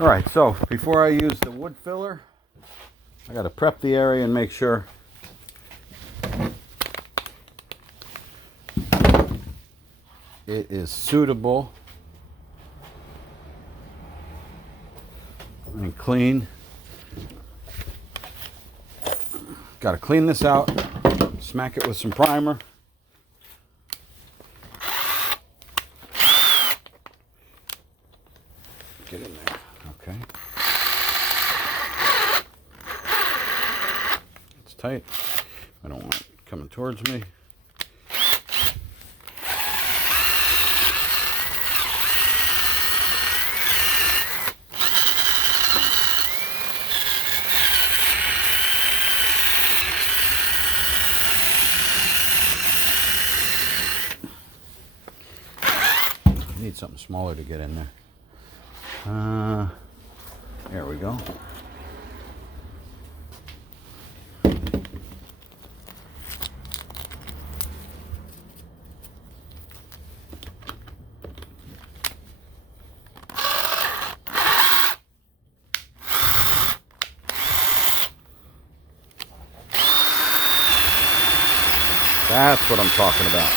All right, so before I use the wood filler, I got to prep the area and make sure it is suitable and clean. Got to clean this out, smack it with some primer. Get in there, okay. It's tight. I don't want it coming towards me. Need something smaller to get in there. There we go. That's what I'm talking about.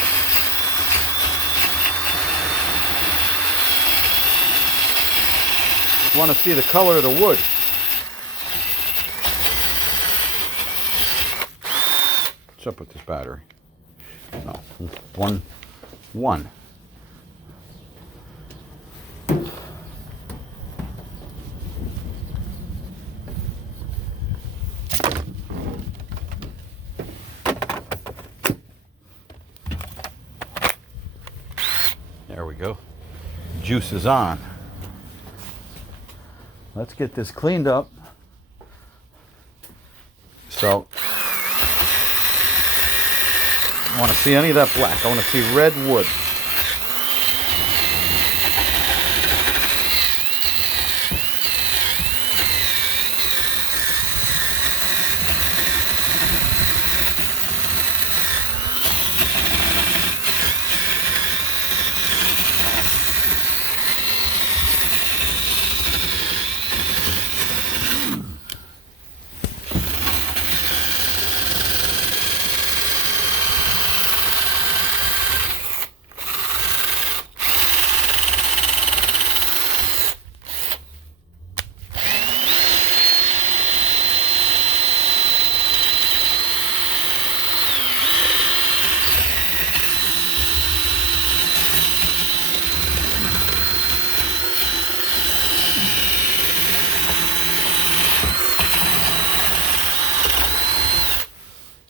Want to see the color of the wood. What's up with this battery? No, one. There we go. Juice is on. Let's get this cleaned up. So, I want to see any of that black. I want to see red wood.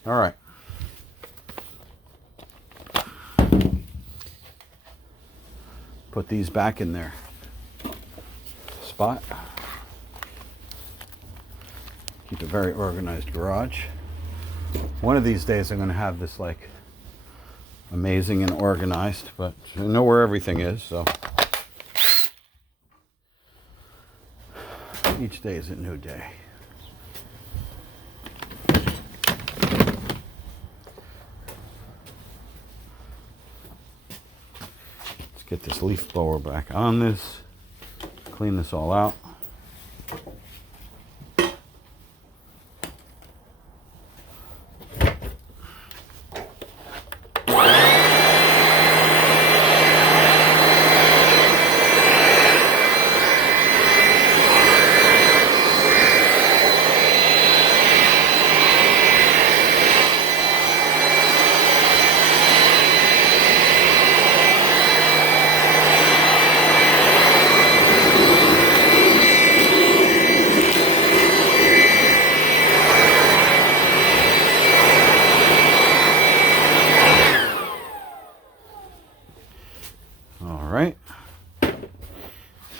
All right. Put these back in their spot. Keep a very organized garage. One of these days I'm going to have this like amazing and organized, but I know where everything is, so each day is a new day. Get this leaf blower back on this, clean this all out.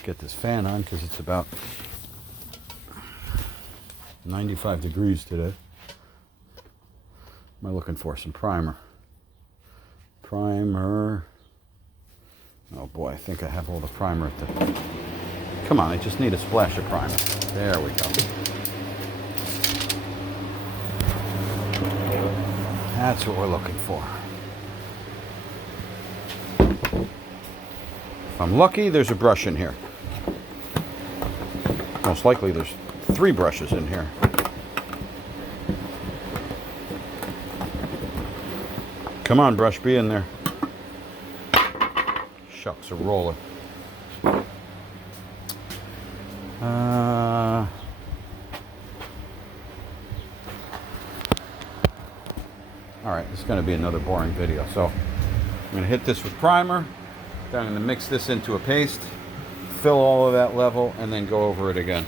Get this fan on because it's about 95 degrees today. Am I looking for some primer? Primer. Oh boy, I think I have all the primer at the... Come on, I just need a splash of primer. There we go. That's what we're looking for. If I'm lucky, there's a brush in here. Most likely there's 3 brushes in here. Come on, brush, be in there. Shucks, a roller. Alright, this is going to be another boring video. So I'm going to hit this with primer. Then I'm going to mix this into a paste, fill all of that level, and then go over it again.